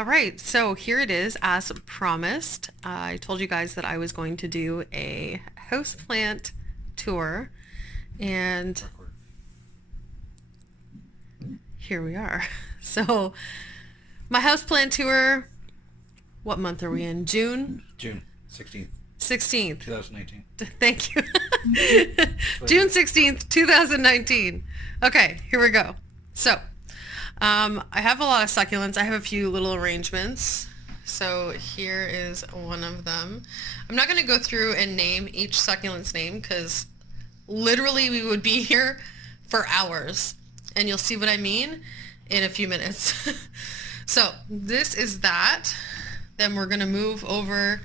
All right, so here it is as promised. I told you guys that I was going to do a houseplant tour, and here we are. So my houseplant tour, what month are we in? June? June 16th, 16th. 2019. Thank you. June 16th, 2019. Okay, here we go. So I have a lot of succulents. I have a few little arrangements. So here is one of them. I'm not going to go through and name each succulent's name because literally we would be here for hours. And you'll see what I mean in a few minutes. So this is that. Then we're going to move over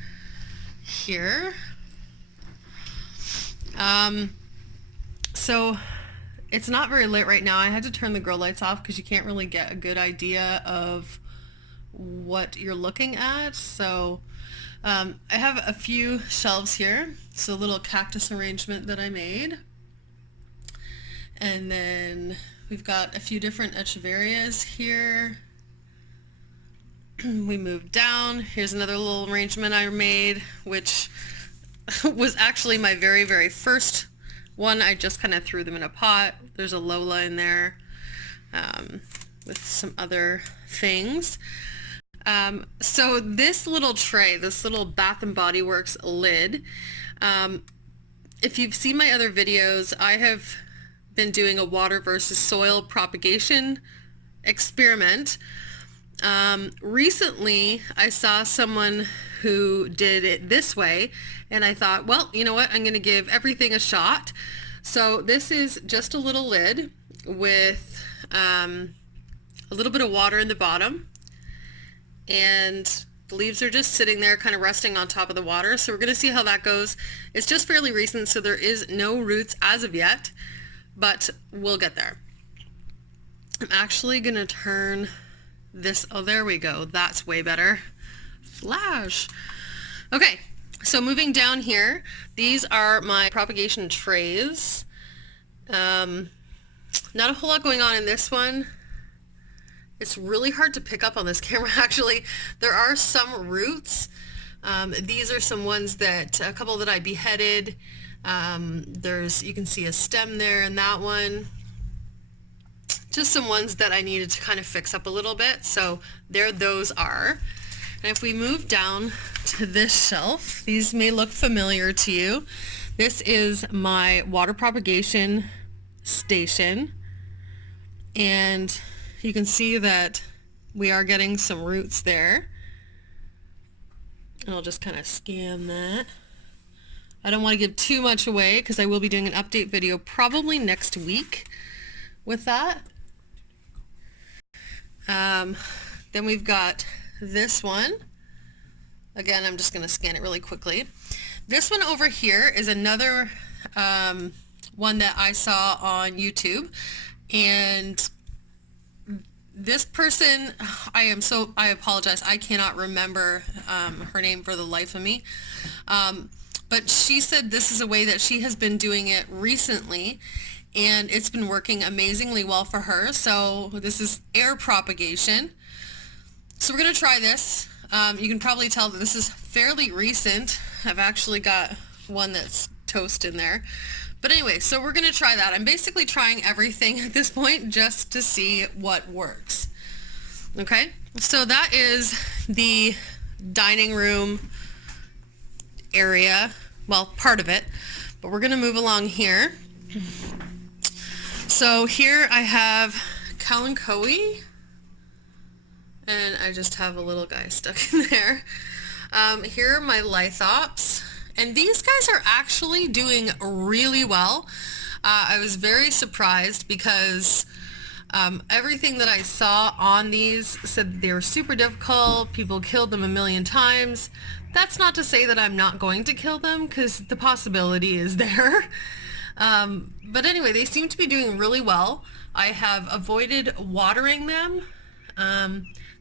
here. So it's not very lit right now. I had to turn the grow lights off because you can't really get a good idea of what you're looking at. So I have a few shelves here. So a little cactus arrangement that I made. And then we've got a few different echeverias here. We moved down. Here's another little arrangement I made, which was actually my very, very first one. I just kind of threw them in a pot. There's a Lola in there with some other things. So this little tray, this little Bath and Body Works lid, if you've seen my other videos, I have been doing a water versus soil propagation experiment. Recently I saw someone who did it this way, and I thought, well, you know what, I'm going to give everything a shot. So this is just a little lid with a little bit of water in the bottom, and the leaves are just sitting there kind of resting on top of the water. So we're going to see how that goes. It's just fairly recent, so there is no roots as of yet, but we'll get there. I'm actually going to turn this, oh, there we go. That's way better. Flash. Okay, so moving down here, these are my propagation trays. Not a whole lot going on in this one. It's really hard to pick up on this camera, actually. There are some roots. These are some ones that, a couple that I beheaded. You can see a stem there in that one. Just some ones that I needed to kind of fix up a little bit. So there those are. And if we move down to this shelf, these may look familiar to you. This is my water propagation station. And you can see that we are getting some roots there. And I'll just kind of scan that. I don't want to give too much away because I will be doing an update video probably next week with that. Then we've got this one. Again, I'm just going to scan it really quickly. This one over here is another one that I saw on YouTube, and this person, I apologize, I cannot remember her name for the life of me, but she said this is a way that she has been doing it recently, and it's been working amazingly well for her. So this is air propagation. So we're going to try this. You can probably tell that this is fairly recent. I've actually got one that's toast in there. But anyway, so we're going to try that. I'm basically trying everything at this point just to see what works. Okay, so that is the dining room area. Well, part of it. But we're going to move along here. So here I have Kalanchoe, and I just have a little guy stuck in there. Here are my lithops, and these guys are actually doing really well. I was very surprised because everything that I saw on these said they were super difficult, people killed them a million times. That's not to say that I'm not going to kill them, because the possibility is there. But anyway, they seem to be doing really well. I have avoided watering them.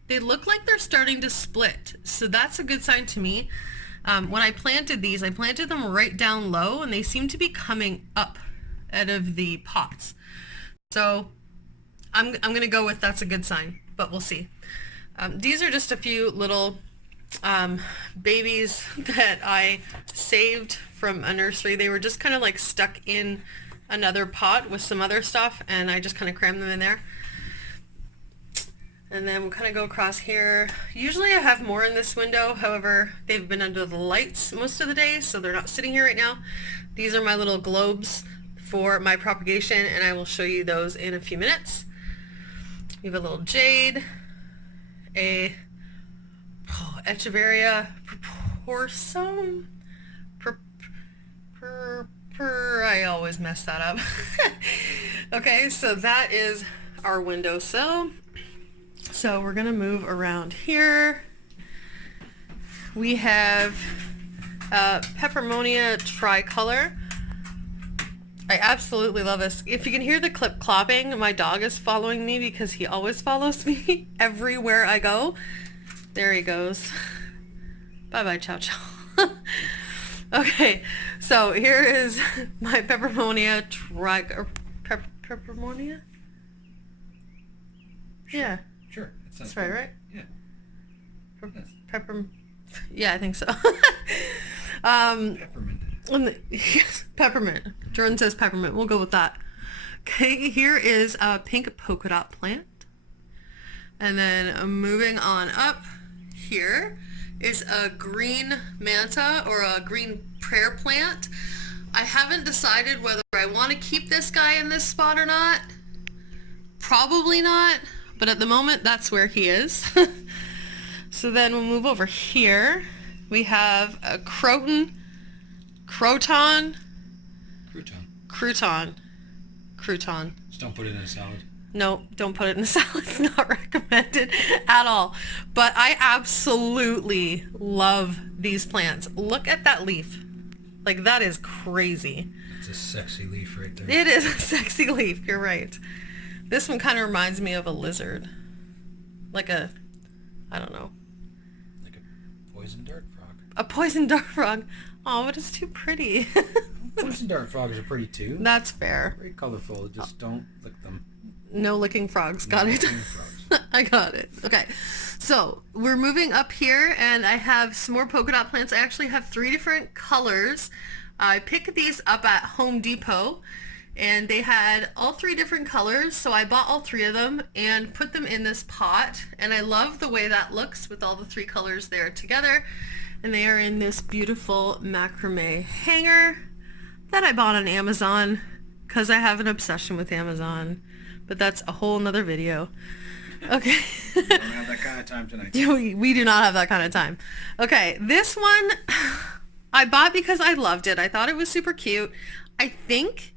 They look like they're starting to split, so that's a good sign to me. When I planted these, I planted them right down low, and they seem to be coming up out of the pots. So I'm going to go with that's a good sign, but we'll see. These are just a few little babies that I saved from a nursery. They were just kind of like stuck in another pot with some other stuff, and I just kind of crammed them in there. And then we'll kind of go across here. Usually I have more in this window, however, they've been under the lights most of the day, so they're not sitting here right now. These are my little globes for my propagation, and I will show you those in a few minutes. We have a little jade, a Echeveria proportion. I always mess that up. Okay, so that is our windowsill. So we're gonna move around here. We have Pepermonia tricolor. I absolutely love this. If you can hear the clip clopping, my dog is following me because he always follows me everywhere I go. There he goes. Bye-bye, Chow Chow. Okay, so here is my Pepermonia Pepermonia? Sure. Yeah. Sure. That's right? Yeah. Pepper. Yeah, I think so. Peppermint. Yes, peppermint. Jordan says peppermint. We'll go with that. Okay, here is a pink polka dot plant. And then moving on up, here is a green manta or a green prayer plant. I haven't decided whether I want to keep this guy in this spot or not. Probably not, but at the moment that's where he is. So then we'll move over here. We have a crouton. Just don't put it in a salad. No, don't put it in a salad. It's not recommended at all. But I absolutely love these plants. Look at that leaf. Like, that is crazy. It's a sexy leaf right there. It is a sexy leaf. You're right. This one kind of reminds me of a lizard. Like a, I don't know. Like a poison dart frog. A poison dart frog. Oh, but it's too pretty. Poison dart frogs are pretty too. That's fair. Very colorful. Just don't lick them. No licking frogs. Got No it. licking frogs. I got it. Okay. So we're moving up here, and I have some more polka dot plants. I actually have 3 different colors. I picked these up at Home Depot, and they had all 3 different colors, so I bought all 3 of them and put them in this pot, and I love the way that looks with all the 3 colors there together. And they are in this beautiful macrame hanger that I bought on Amazon because I have an obsession with Amazon, but that's a whole nother video. Okay. We don't have that kind of time tonight. We do not have that kind of time. Okay, this one I bought because I loved it. I thought it was super cute. I think,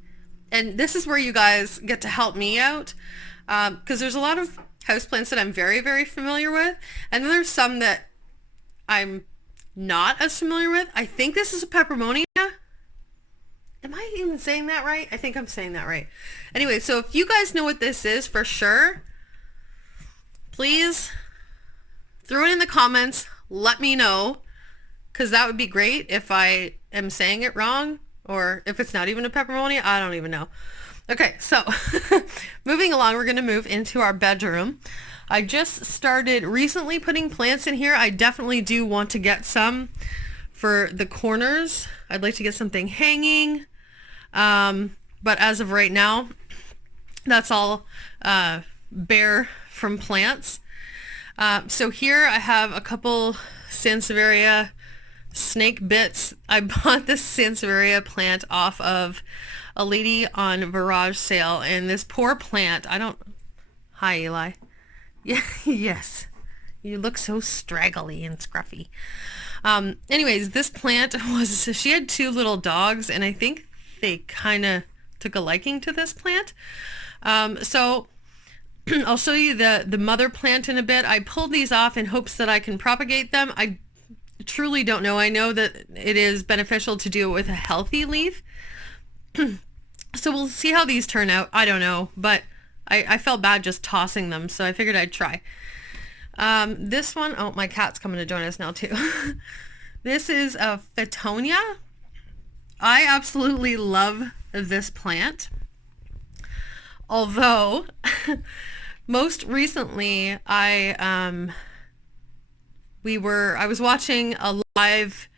and this is where you guys get to help me out, because there's a lot of houseplants that I'm very, very familiar with, and then there's some that I'm not as familiar with. I think this is a Pepermonia. Am I even saying that right? I think I'm saying that right. Anyway, so if you guys know what this is for sure, please throw it in the comments. Let me know, because that would be great if I am saying it wrong, or if it's not even a Pepermonia. I don't even know. Okay, so moving along, we're going to move into our bedroom. I just started recently putting plants in here. I definitely do want to get some for the corners. I'd like to get something hanging. But as of right now, that's all bare from plants. So here I have a couple Sansevieria snake bits. I bought this Sansevieria plant off of a lady on Barrage sale, and this poor plant, hi Eli. Yeah, yes. You look so straggly and scruffy. Anyways, this plant she had 2 little dogs, and I think they kind of took a liking to this plant. So I'll show you the mother plant in a bit. I pulled these off in hopes that I can propagate them. I truly don't know. I know that it is beneficial to do it with a healthy leaf. So we'll see how these turn out. I don't know, but I felt bad just tossing them, so I figured I'd try. This one, oh, my cat's coming to join us now too. This is a Fittonia. I absolutely love this plant. Although most recently, I was watching a live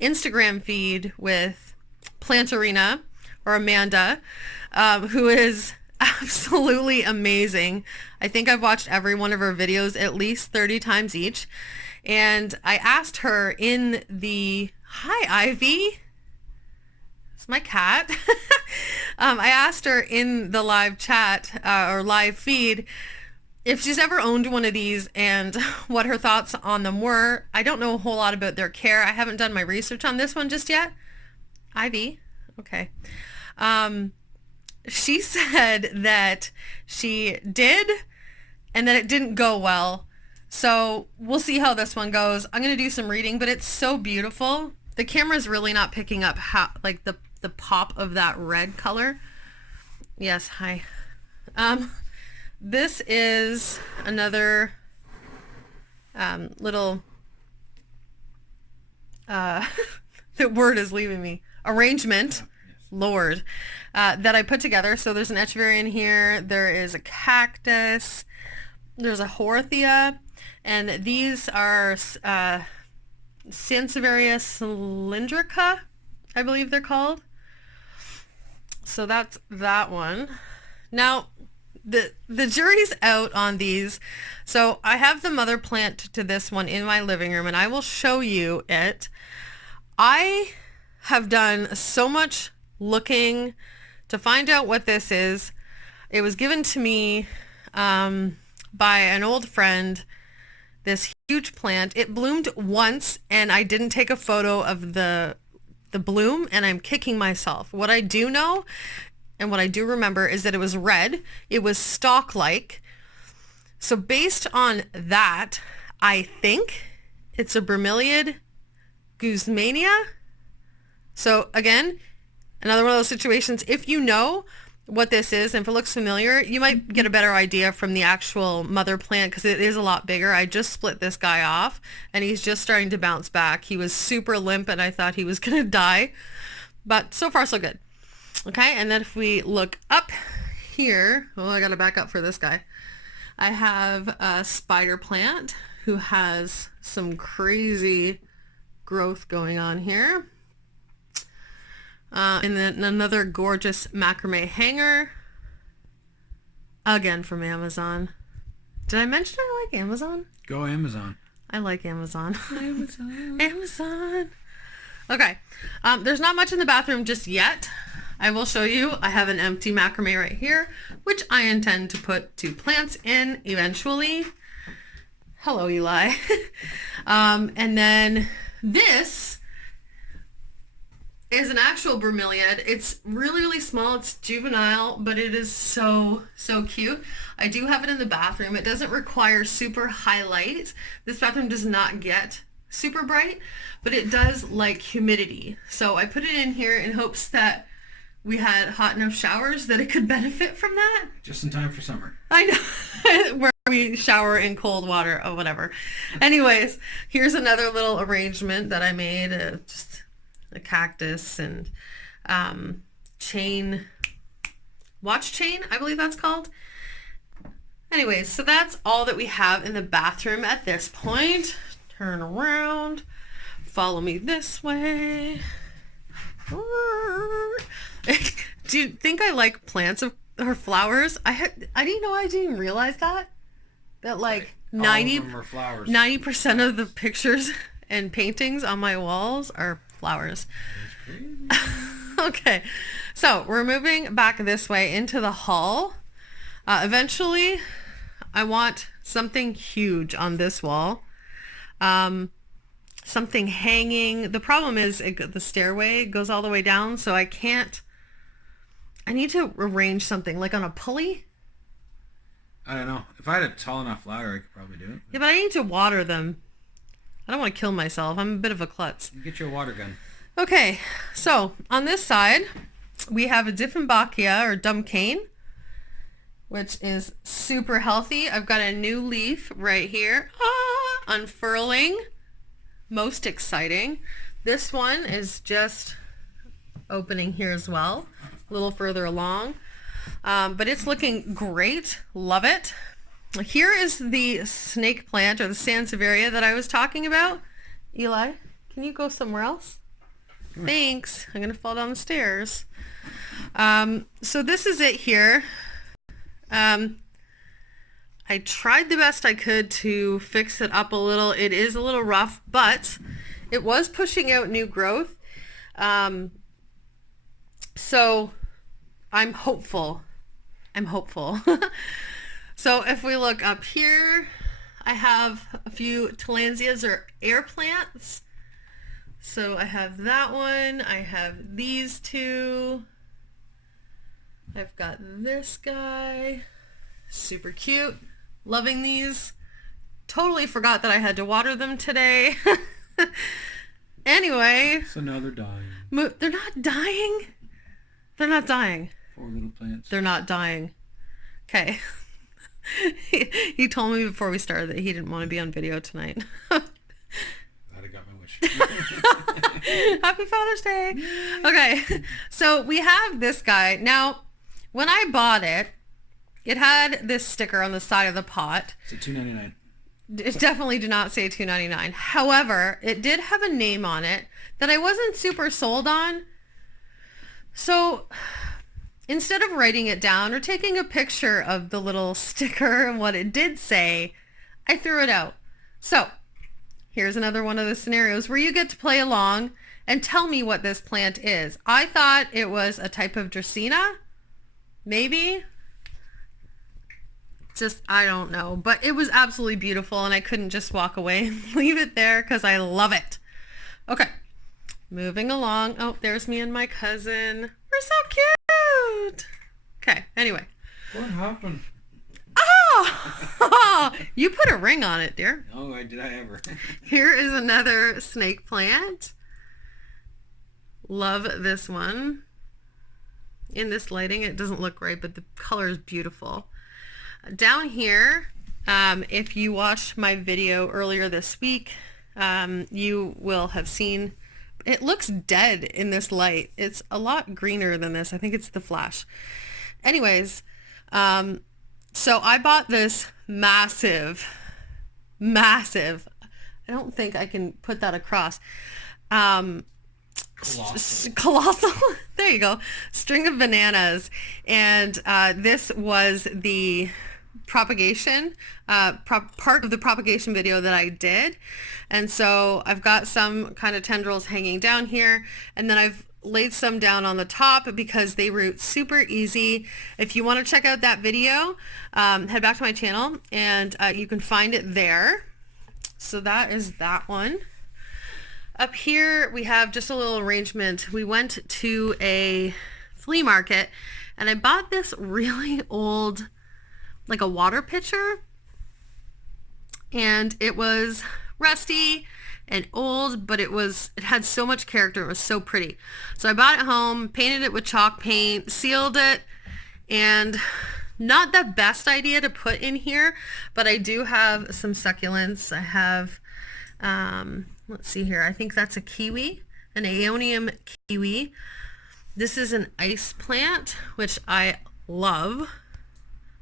Instagram feed with Plantarina, or Amanda, who is absolutely amazing. I think I've watched every one of her videos at least 30 times each. And I asked her in the, hi Ivy, it's my cat. I asked her in the live chat or live feed if she's ever owned one of these and what her thoughts on them were. I don't know a whole lot about their care. I haven't done my research on this one just yet. Ivy, okay. She said that she did and that it didn't go well. So we'll see how this one goes. I'm going to do some reading, but it's so beautiful. The camera's really not picking up how, like the pop of that red color. Yes, hi. This is another little, the word is leaving me, arrangement, Lord, that I put together. So there's an echeveria in here. There is a cactus. There's a Horothea. And these are Sansevieria cylindrica, I believe they're called. So that's that one. Now, the jury's out on these. So I have the mother plant to this one in my living room, and I will show you it. I have done so much looking to find out what this is. It was given to me by an old friend, this huge plant. It bloomed once, and I didn't take a photo of the bloom, and I'm kicking myself. What I do know and what I do remember is that it was red. It was stalk-like. So based on that, I think it's a bromeliad guzmania. So again, another one of those situations, if you know what this is and if it looks familiar, you might get a better idea from the actual mother plant because it is a lot bigger. I just split this guy off and he's just starting to bounce back. He was super limp and I thought he was going to die, but so far so good. Okay, and then if we look up here, oh, I got to back up for this guy. I have a spider plant who has some crazy growth going on here. And then another gorgeous macrame hanger, again from Amazon. Did I mention I like Amazon? Go Amazon. I like Amazon. Amazon. Amazon. Okay. There's not much in the bathroom just yet. I will show you. I have an empty macrame right here, which I intend to put 2 plants in eventually. Hello, Eli. And then this is an actual bromeliad. It's really, really small. It's juvenile, but it is so, so cute. I do have it in the bathroom. It doesn't require super highlight. This bathroom does not get super bright, but it does like humidity. So I put it in here in hopes that we had hot enough showers that it could benefit from that. Just in time for summer. I know. Where we shower in cold water or whatever. Anyways, here's another little arrangement that I made. Just a cactus and chain, watch chain, I believe that's called. Anyways, so that's all that we have in the bathroom at this point. Turn around, follow me this way. Do you think I like plants or flowers? I didn't know, I didn't even realize that like 90% of the pictures and paintings on my walls are flowers. Okay, so we're moving back this way into the hall. Eventually, I want something huge on this wall. Something hanging. The problem is the stairway goes all the way down, so I need to arrange something like on a pulley. I don't know. If I had a tall enough ladder, I could probably do it. Yeah, but I need to water them. I don't want to kill myself. I'm a bit of a klutz. You get your water gun. Okay, so on this side, we have a Dieffenbachia or dumb cane, which is super healthy. I've got a new leaf right here, unfurling. Most exciting. This one is just opening here as well, a little further along, but it's looking great. Love it. here is the snake plant or the sansevieria that I was talking about. Eli, can you go somewhere else? Thanks. I'm going to fall down the stairs. So this is it here. I tried the best I could to fix it up a little. It is a little rough, but it was pushing out new growth. So I'm hopeful. So if we look up here, I have a few tillandsias or air plants. So I have that one. I have these two. I've got this guy. Super cute. Loving these. Totally forgot that I had to water them today. Anyway. So now they're dying. They're not dying. They're not dying. Poor little plants. They're not dying. Okay. He told me before we started that he didn't want to be on video tonight. Glad I got my wish. Happy Father's Day. Okay. So we have this guy. Now, when I bought it, it had this sticker on the side of the pot. It's $2.99. It definitely did not say $2.99. However, it did have a name on it that I wasn't super sold on. So instead of writing it down or taking a picture of the little sticker and what it did say, I threw it out. So here's another one of the scenarios where you get to play along and tell me what this plant is. I thought it was a type of Dracaena, maybe. Just, I don't know, but it was absolutely beautiful and I couldn't just walk away and leave it there because I love it. Okay, moving along. Oh, there's me and my cousin. We're so cute. Okay, anyway. What happened? Oh, you put a ring on it, dear. Oh, did I ever? Here is another snake plant. Love this one. In this lighting, it doesn't look right, but the color is beautiful. Down here, if you watched my video earlier this week, you will have seen it looks dead in this light. It's a lot greener than this. I think it's the flash. Anyways, so I bought this massive, I don't think I can put that across. Colossal. There you go. String of bananas. And this was the propagation, part of the propagation video that I did. And so I've got some kind of tendrils hanging down here, and then I've laid some down on the top because they root super easy. If you want to check out that video, head back to my channel and you can find it there. So that is that one. Up here we have just a little arrangement. We went to a flea market and I bought this really old, like a water pitcher, and it was rusty and old, but it had so much character. It was so pretty. So I bought it home, painted it with chalk paint, sealed it, and not the best idea to put in here, but I do have some succulents. I have, let's see here. I think that's a kiwi, an aeonium kiwi. This is an ice plant, which I love.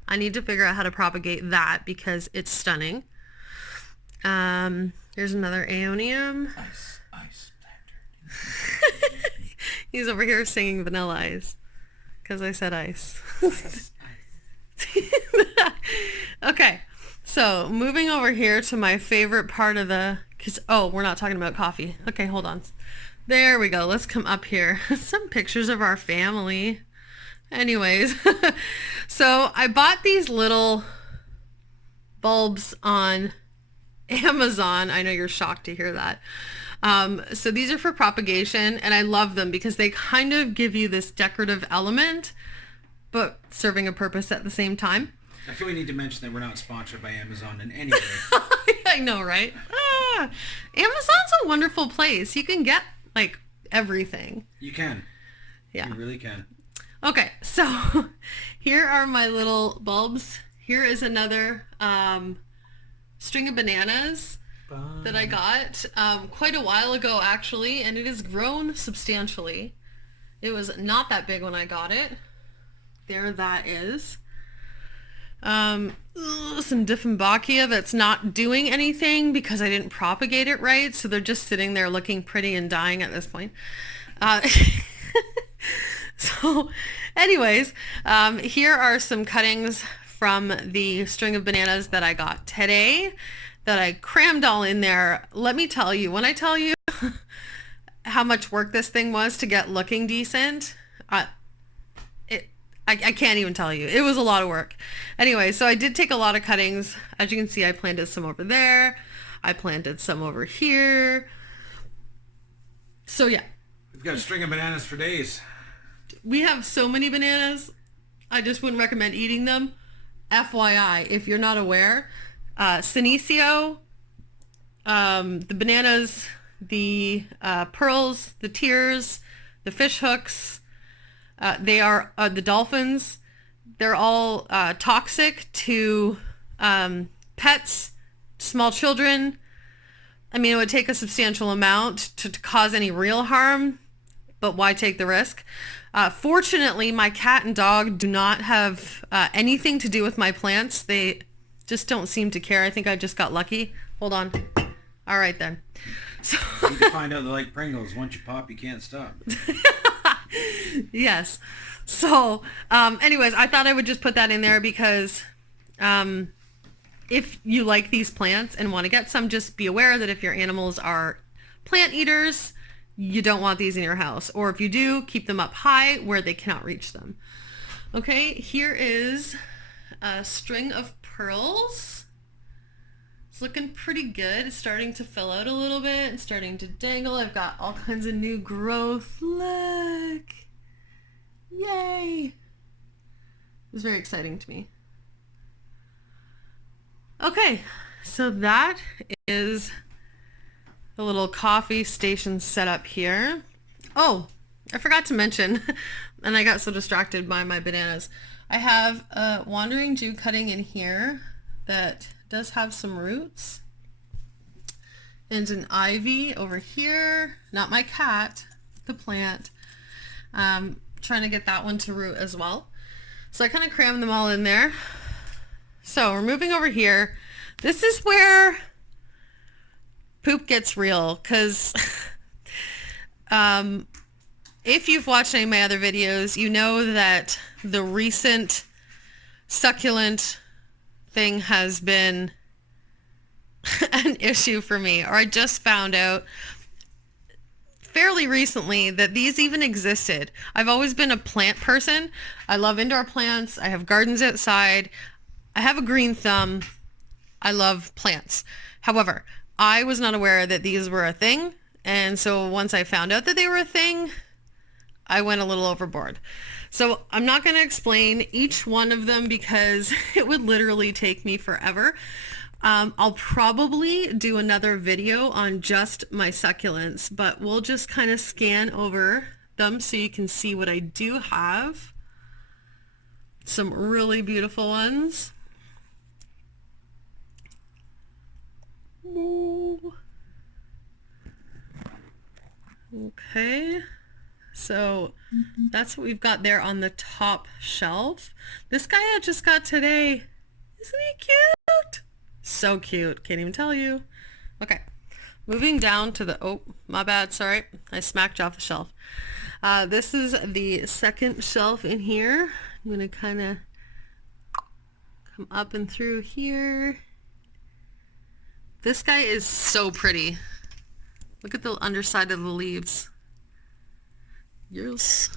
I need to figure out how to propagate that because it's stunning. Here's another aeonium. Ice lantern. He's over here singing Vanilla Ice because I said ice. Okay, so moving over here to my favorite part of we're not talking about coffee. Okay, hold on. There we go. Let's come up here. Some pictures of our family. Anyways, so I bought these little bulbs on Amazon. I know you're shocked to hear that. So these are for propagation, and I love them because they kind of give you this decorative element, but serving a purpose at the same time. I feel we need to mention that we're not sponsored by Amazon in any way. I know, right? Amazon's a wonderful place. You can get like everything. You can. Yeah. You really can. Okay, so here are my little bulbs. Here is another string of bananas that I got quite a while ago actually, and it has grown substantially. It was not that big when I got it. There that is. Some Dieffenbachia that's not doing anything because I didn't propagate it right. So they're just sitting there looking pretty and dying at this point. Uh, so anyways, here are some cuttings from the string of bananas that I got today that I crammed all in there. Let me tell you, when I tell you how much work this thing was to get looking decent, I can't even tell you. It was a lot of work. Anyway, so I did take a lot of cuttings. As you can see, I planted some over there. I planted some over here. So yeah. We've got a string of bananas for days. We have so many bananas. I just wouldn't recommend eating them. FYI, if you're not aware, Senecio, the bananas, the pearls, the tears, the fish hooks, they are the dolphins. They're all toxic to pets, small children. I mean, it would take a substantial amount to cause any real harm, but why take the risk? Fortunately, my cat and dog do not have anything to do with my plants. They just don't seem to care. I think I just got lucky. Hold on. All right, then. So you can find out they're like Pringles. Once you pop, you can't stop. Yes. So, anyways, I thought I would just put that in there because if you like these plants and want to get some, just be aware that if your animals are plant eaters, you don't want these in your house. Or if you do, keep them up high where they cannot reach them. Okay, here is a string of pearls. It's looking pretty good. It's starting to fill out a little bit and starting to dangle. I've got all kinds of new growth. Look! Yay! It was very exciting to me. Okay, so that is a little coffee station setup here. Oh, I forgot to mention, and I got so distracted by my bananas. I have a wandering Jew cutting in here that does have some roots. And an ivy over here. Not my cat, the plant. Trying to get that one to root as well. So I kind of crammed them all in there. So we're moving over here. This is where poop gets real, because if you've watched any of my other videos, you know that the recent succulent thing has been an issue for me. Or I just found out fairly recently that these even existed. I've always been a plant person. I love indoor plants. I have gardens outside. I have a green thumb. I love plants. However, I was not aware that these were a thing. And so once I found out that they were a thing, I went a little overboard. So I'm not going to explain each one of them because it would literally take me forever. I'll probably do another video on just my succulents, but we'll just kind of scan over them so you can see what I do have. Some really beautiful ones. Ooh. Okay, so that's what we've got there on the top shelf. This guy I just got today, isn't he cute? So cute, can't even tell you. Okay, moving down to the, oh, my bad, sorry, I smacked you off the shelf. This is the second shelf in here. I'm gonna kind of come up and through here. This guy is so pretty. Look at the underside of the leaves. Yes.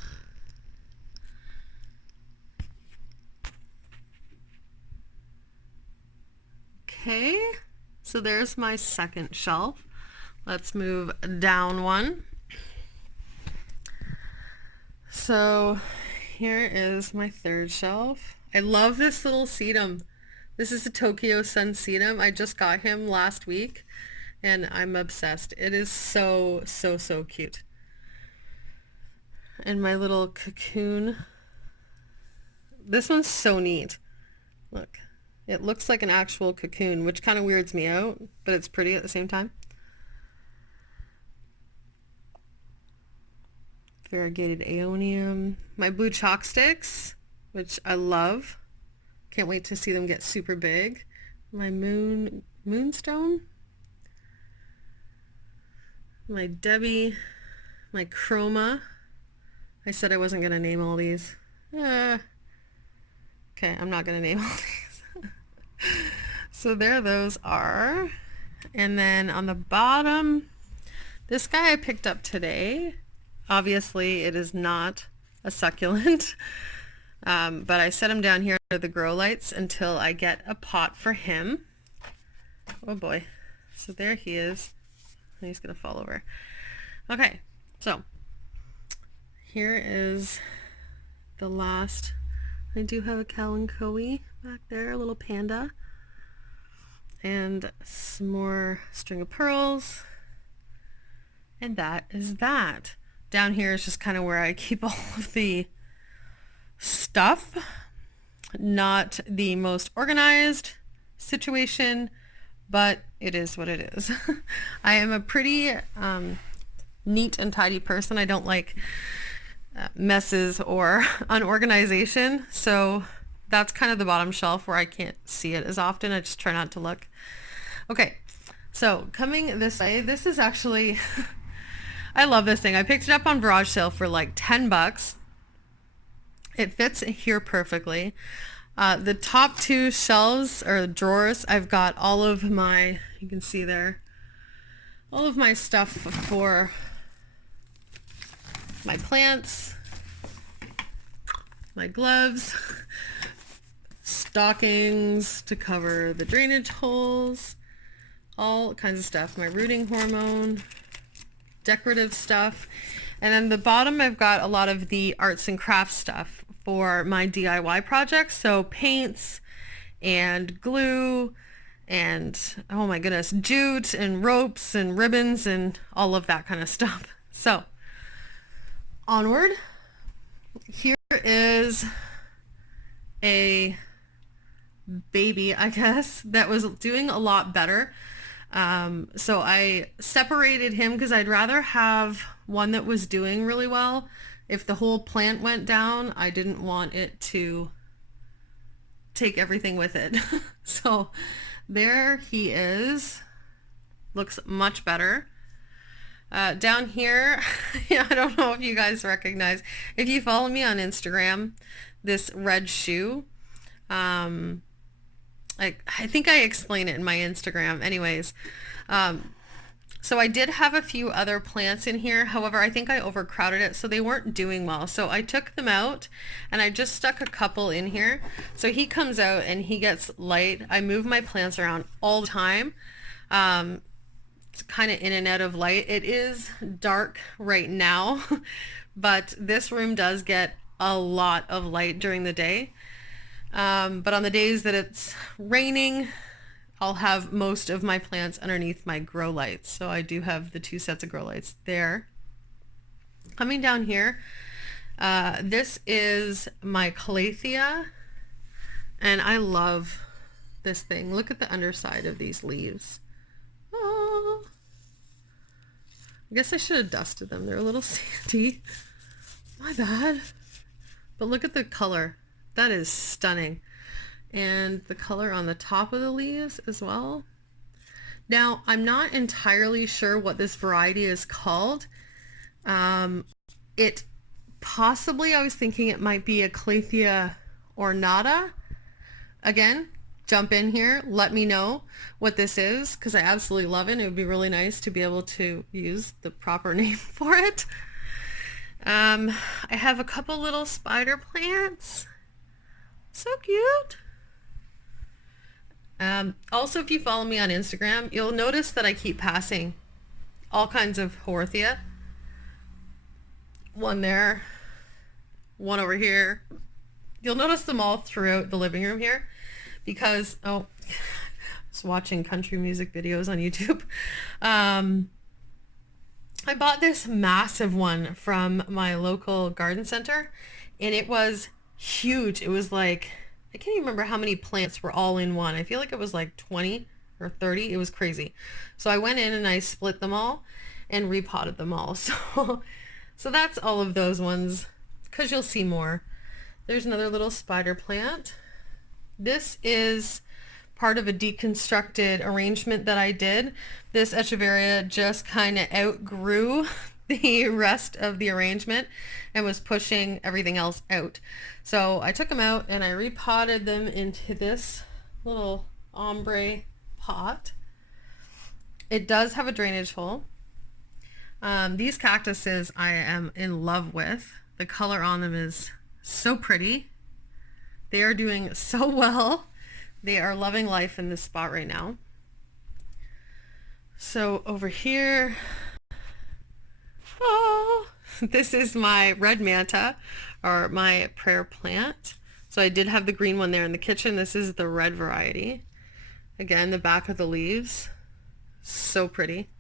Okay, so there's my second shelf. Let's move down one. So here is my third shelf. I love this little sedum. This is a Tokyo Sun sedum. I just got him last week and I'm obsessed. It is so, so, so cute. And my little cocoon. This one's so neat. Look, it looks like an actual cocoon, which kind of weirds me out, but it's pretty at the same time. Variegated aeonium. My blue chalk sticks, which I love. Can't wait to see them get super big. My moonstone, my Debbie, my chroma. I said I wasn't gonna name all these. Okay, I'm not gonna name all these. So there those are. And then on the bottom, this guy I picked up today. Obviously it is not a succulent, but I set him down here under the grow lights until I get a pot for him. Oh boy. So there he is. He's gonna fall over. Okay, so here is the last. I do have a Kalanchoe back there, a little panda. And some more string of pearls. And that is that. Down here is just kind of where I keep all of the stuff. Not the most organized situation, but it is what it is. I am a pretty neat and tidy person. I don't like messes or unorganization, so that's kind of the bottom shelf where I can't see it as often. I just try not to look. Okay, so coming this way, this is actually I love this thing. I picked it up on garage sale for like 10 bucks. It fits here perfectly. The top two shelves or drawers, I've got all of my, you can see there, all of my stuff for my plants, my gloves, stockings to cover the drainage holes, all kinds of stuff, my rooting hormone, decorative stuff. And then the bottom I've got a lot of the arts and crafts stuff for my DIY projects. So paints and glue and, oh my goodness, jute and ropes and ribbons and all of that kind of stuff. So onward. Here is a baby, I guess, that was doing a lot better. So I separated him because I'd rather have one that was doing really well. If the whole plant went down, I didn't want it to take everything with it. So there he is. Looks much better. Down here, I don't know if you guys recognize, if you follow me on Instagram, this red shoe. I think I explain it in my Instagram. Anyways, so I did have a few other plants in here. However, I think I overcrowded it, so they weren't doing well. So I took them out and I just stuck a couple in here. So he comes out and he gets light. I move my plants around all the time. It's kind of in and out of light. It is dark right now, but this room does get a lot of light during the day. But on the days that it's raining, I'll have most of my plants underneath my grow lights. So I do have the two sets of grow lights there. Coming down here, this is my calathea, and I love this thing. Look at the underside of these leaves. Oh, I guess I should have dusted them. They're a little sandy. My bad. But look at the color. That is stunning. And the color on the top of the leaves as well. Now, I'm not entirely sure what this variety is called. It possibly, I was thinking it might be a Calathea ornata. Again, jump in here, let me know what this is, because I absolutely love it. It would be really nice to be able to use the proper name for it. I have a couple little spider plants. So cute. Also, if you follow me on Instagram, you'll notice that I keep passing all kinds of Horothea. One there, one over here. You'll notice them all throughout the living room here because, oh, I was watching country music videos on YouTube. I bought this massive one from my local garden center, and it was huge. It was like, I can't even remember how many plants were all in one. I feel like it was like 20 or 30. It was crazy. So I went in and I split them all and repotted them all. So that's all of those ones, because you'll see more. There's another little spider plant. This is part of a deconstructed arrangement that I did. This echeveria just kind of outgrew the rest of the arrangement and was pushing everything else out. So I took them out and I repotted them into this little ombre pot. It does have a drainage hole. These cactuses I am in love with. The color on them is so pretty. They are doing so well. They are loving life in this spot right now. So over here, oh, this is my red manta, or my prayer plant. So I did have the green one there in the kitchen. This is the red variety. Again, the back of the leaves, so pretty.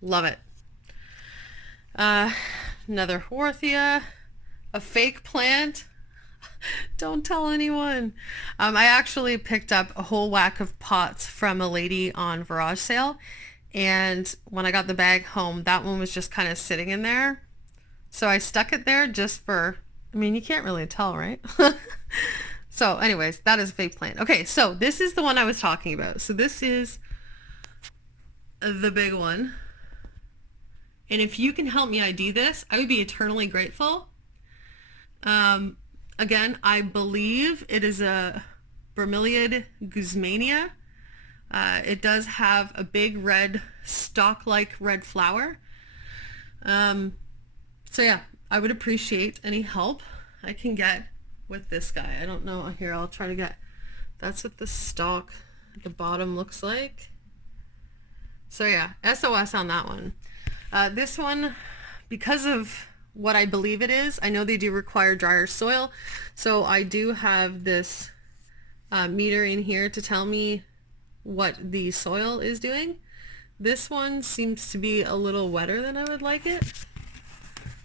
Love it. Another Horthia, a fake plant. Don't tell anyone. I actually picked up a whole whack of pots from a lady on garage sale, and when I got the bag home, that one was just kind of sitting in there. So I stuck it there just for, I mean, you can't really tell, right? So anyways, that is a fake plant. Okay, so this is the one I was talking about. So this is the big one. And if you can help me ID this, I would be eternally grateful. Again, I believe it is a Bromeliad Guzmania. It does have a big red stalk-like red flower. So yeah, I would appreciate any help I can get with this guy. I don't know. Here, I'll try to get, that's what the stalk at the bottom looks like. So yeah, SOS on that one. This one, because of what I believe it is, I know they do require drier soil, so I do have this meter in here to tell me what the soil is doing. This one seems to be a little wetter than I would like it,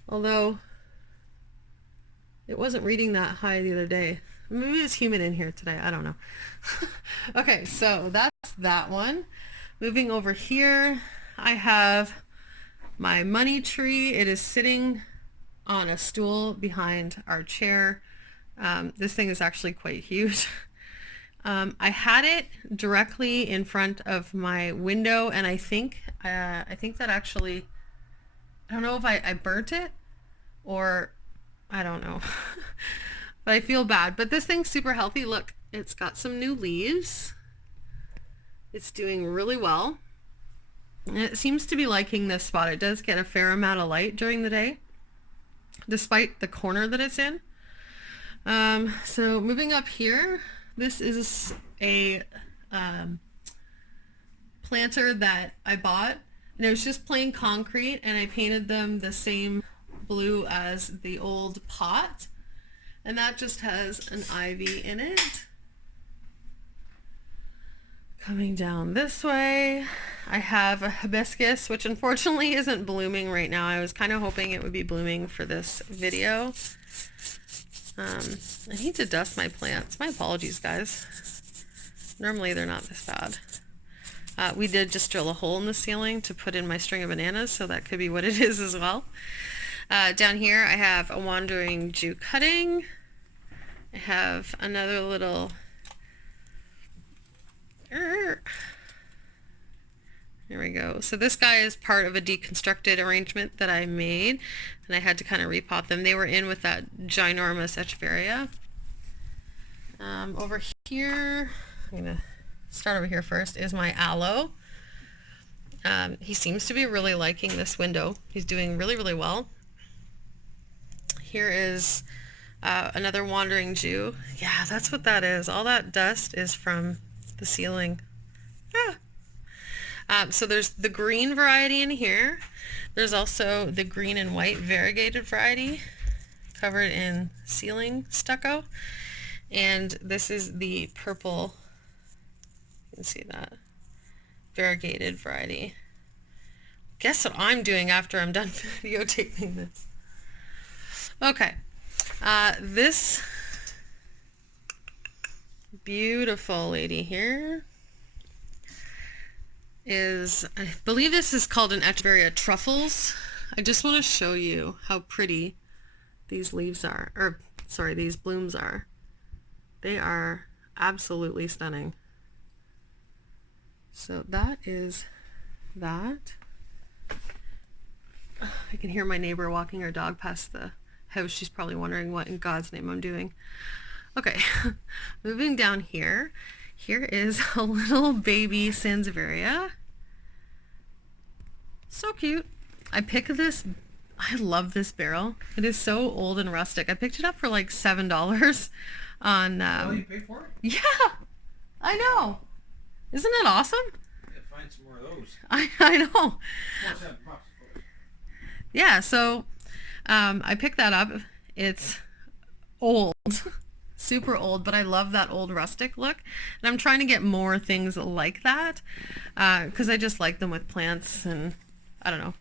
although it wasn't reading that high the other day. Maybe it's humid in here today, I don't know. Okay, so that's that one. Moving over here, I have my money tree. It is sitting on a stool behind our chair. This thing is actually quite huge. I had it directly in front of my window, and I think that actually, I don't know if I burnt it or I don't know. But I feel bad. But this thing's super healthy. Look, it's got some new leaves. It's doing really well. And it seems to be liking this spot. It does get a fair amount of light during the day, despite the corner that it's in. So moving up here, this is a planter that I bought, and it was just plain concrete, and I painted them the same blue as the old pot, and that just has an ivy in it. Coming down this way, I have a hibiscus, which unfortunately isn't blooming right now. I was kind of hoping it would be blooming for this video. I need to dust my plants. My apologies, guys. Normally they're not this bad. We did just drill a hole in the ceiling to put in my string of bananas, so that could be what it is as well. Down here I have a wandering Jew cutting. I have another little... There we go. So this guy is part of a deconstructed arrangement that I made, and I had to kind of repot them. They were in with that ginormous echeveria. Over here, I'm going to start over here first, is my aloe. He seems to be really liking this window. He's doing really, really well. Here is another wandering Jew. Yeah, that's what that is. All that dust is from the ceiling. So there's the green variety in here. There's also the green and white variegated variety covered in ceiling stucco. And this is the purple, you can see that, variegated variety. Guess what I'm doing after I'm done videotaping this. Okay, this beautiful lady here is, I believe this is called an Echeveria truffles. I just want to show you how pretty these leaves are, or sorry, these blooms are. They are absolutely stunning. So that is that. I can hear my neighbor walking her dog past the house. She's probably wondering what in God's name I'm doing. Okay, moving down here. Here is a little baby Sansevieria. So cute. I picked this. I love this barrel. It is so old and rustic. I picked it up for like $7 on. Oh, you paid for it? Yeah, I know. Isn't it awesome? Yeah, find some more of those. I know. $7. Yeah, so I picked that up. It's old, super old, but I love that old rustic look. And I'm trying to get more things like that because I just like them with plants, and I don't know.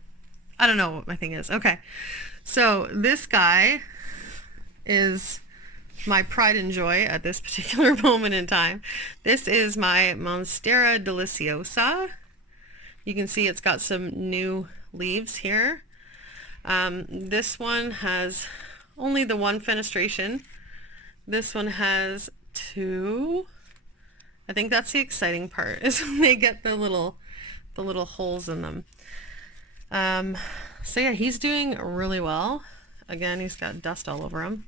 I don't know what my thing is. Okay, so this guy is my pride and joy at this particular moment in time. This is my Monstera Deliciosa. You can see it's got some new leaves here. This one has only the one fenestration. This one has two. I think that's the exciting part, is when they get the little holes in them. So yeah, he's doing really well. Again, he's got dust all over him.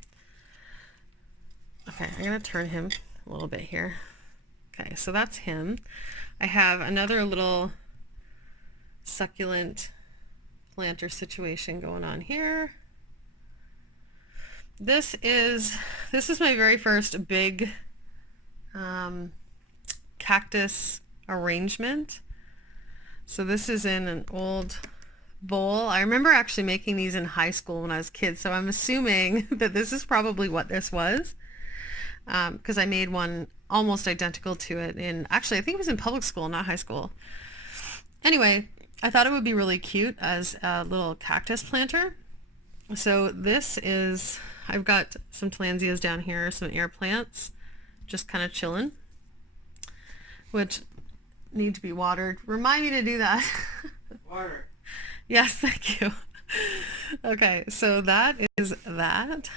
Okay, I'm gonna turn him a little bit here. Okay, so that's him. I have another little succulent planter situation going on here. This is my very first big cactus arrangement. So this is in an old bowl. I remember actually making these in high school when I was a kid, so I'm assuming that this is probably what this was, because I made one almost identical to it in, actually I think it was in public school, not high school. Anyway, I thought it would be really cute as a little cactus planter. So this is, I've got some Tillandsias down here, some air plants, just kind of chilling, which need to be watered. Remind me to do that. Water. Yes, thank you. Okay, so that is that.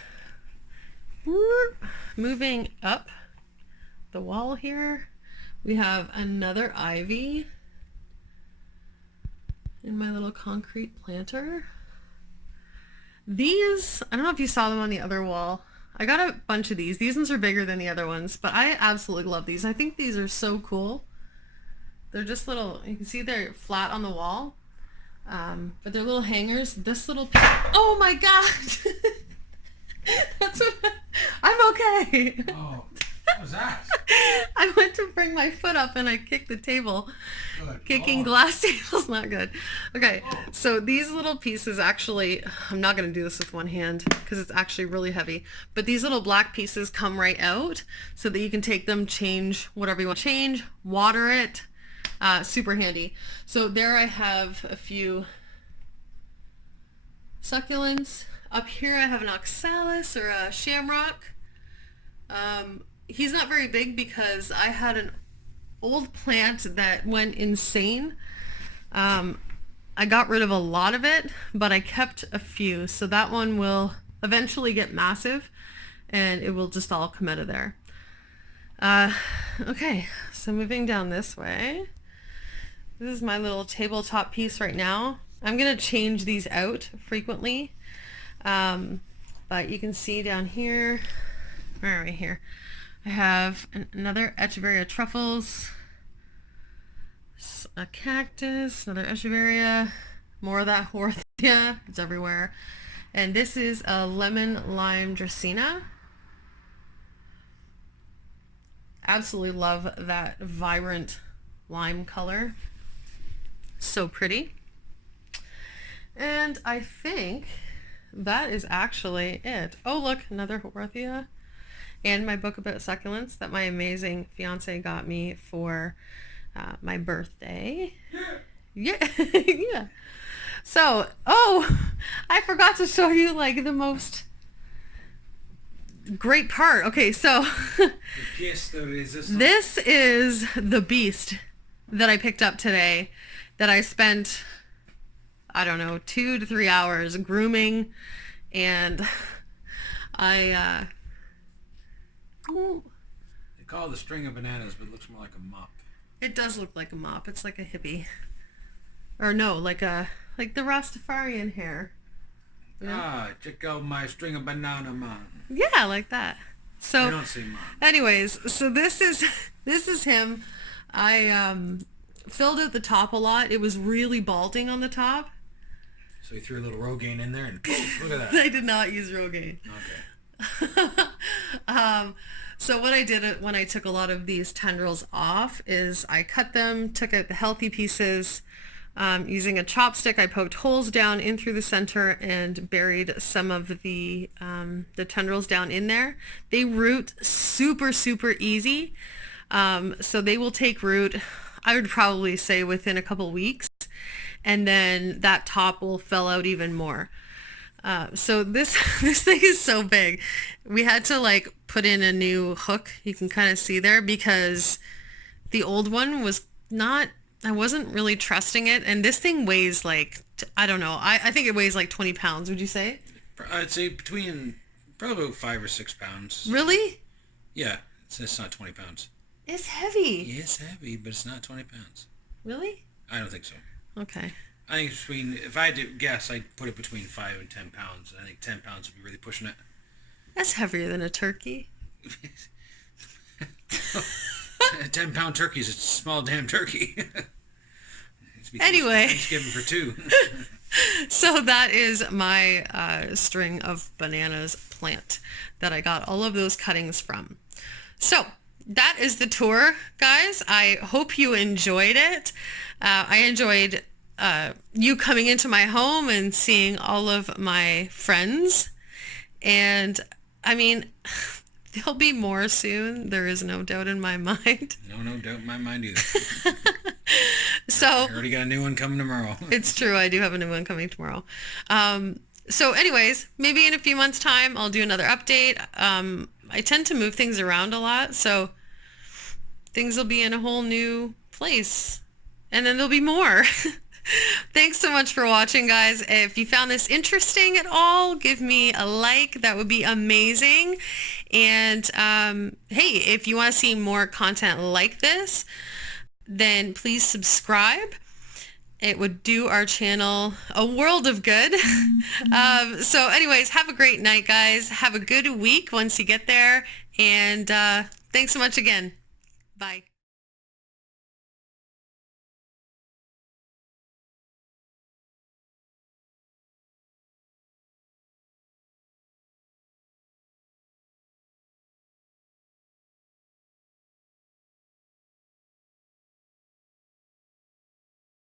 Moving up the wall here, we have another ivy in my little concrete planter. These, I don't know if you saw them on the other wall. I got a bunch of these. These ones are bigger than the other ones, but I absolutely love these. I think these are so cool. They're just little, you can see they're flat on the wall, but they're little hangers. This little piece, oh my God. That's what, I'm okay. Oh, what was that? I went to bring my foot up and I kicked the table. Good Kicking Lord. glass tables, not good. Okay, Oh. so these little pieces actually, I'm not going to do this with one hand because it's actually really heavy, but these little black pieces come right out so that you can take them, change whatever you want to change, water it. Super handy. So there I have a few succulents. Up here I have an oxalis or a shamrock. He's not very big because I had an old plant that went insane. I got rid of a lot of it, but I kept a few. So that one will eventually get massive and it will just all come out of there. Okay, so moving down this way. This is my little tabletop piece right now. I'm going to change these out frequently. But you can see down here, where are we here? I have another Echeveria truffles, a cactus, another Echeveria, more of that Horthia, it's everywhere. And this is a lemon lime Dracaena. Absolutely love that vibrant lime color. So pretty. And I think that is actually it. Oh, look, another Horthia. And my book about succulents that my amazing fiance got me for my birthday. Yeah. Yeah. So, oh, I forgot to show you like the most great part. Okay, so this is the beast that I picked up today that I spent, I don't know, 2 to 3 hours grooming, and I call it a string of bananas, but it looks more like a mop. It does look like a mop. It's like a hippie. Or no, like the Rastafarian hair. You know? Ah, check out my string of banana, man. Yeah, like that. So I don't see mom. Anyways, so this is him. I filled out the top a lot. It was really balding on the top. So you threw a little Rogaine in there and look at that. I did not use Rogaine. Okay. So what I did when I took a lot of these tendrils off is I cut them, took out the healthy pieces. Using a chopstick, I poked holes down in through the center and buried some of the tendrils down in there. They root super, super easy. So they will take root, I would probably say within a couple weeks, and then that top will fill out even more. So this thing is so big. We had to like put in a new hook. You can kind of see there because the old one was not, I wasn't really trusting it. And this thing weighs like, I don't know. I think it weighs like 20 pounds. Would you say? I'd say between probably 5 or 6 pounds. Really? Yeah. It's not 20 pounds. It's heavy. Yeah, it's heavy, but it's not 20 pounds. Really? I don't think so. Okay. I think it's between, if I had to guess, I'd put it between 5 and 10 pounds. I think 10 pounds would be really pushing it. That's heavier than a turkey. 10-pound turkey's a small damn turkey. Anyway. Thanksgiving for 2. So that is my string of bananas plant that I got all of those cuttings from. So that is the tour, guys. I hope you enjoyed it. I enjoyed you coming into my home and seeing all of my friends. And I mean, there'll be more soon. There is no doubt in my mind. No doubt in my mind either. So I already got a new one coming tomorrow. It's true. I do have a new one coming tomorrow. So anyways, maybe in a few months' time, I'll do another update. I tend to move things around a lot, so things will be in a whole new place. And then there'll be more. Thanks so much for watching, guys. If you found this interesting at all, give me a like. That would be amazing. And hey, if you want to see more content like this, then please subscribe. It would do our channel a world of good. So anyways, have a great night, guys. Have a good week once you get there. And thanks so much again. Bye.